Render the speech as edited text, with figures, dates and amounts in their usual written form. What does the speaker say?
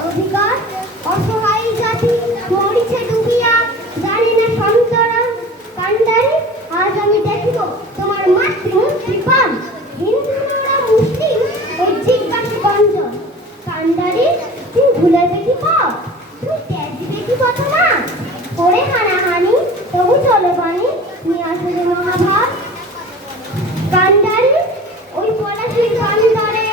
অধিকার অসহায় জাতি মরিছে ডুবিয়া জানি না সন্তরণ কান্ডারি আজ আমি দেখিব তোমার মাতৃমূর্তি পান হিন্দুরা মুসলিম ওই জিজ্ঞাসা গঞ্জন কান্ডারি তুমি ভুলে দেখি পথ তুমি ত্যাজি দেখি পথ না করে হানাহানি তবু চলে বাণী নিয়ে আসলে মহাভাব কান্ডারি ওই পলাশির কান্ডারে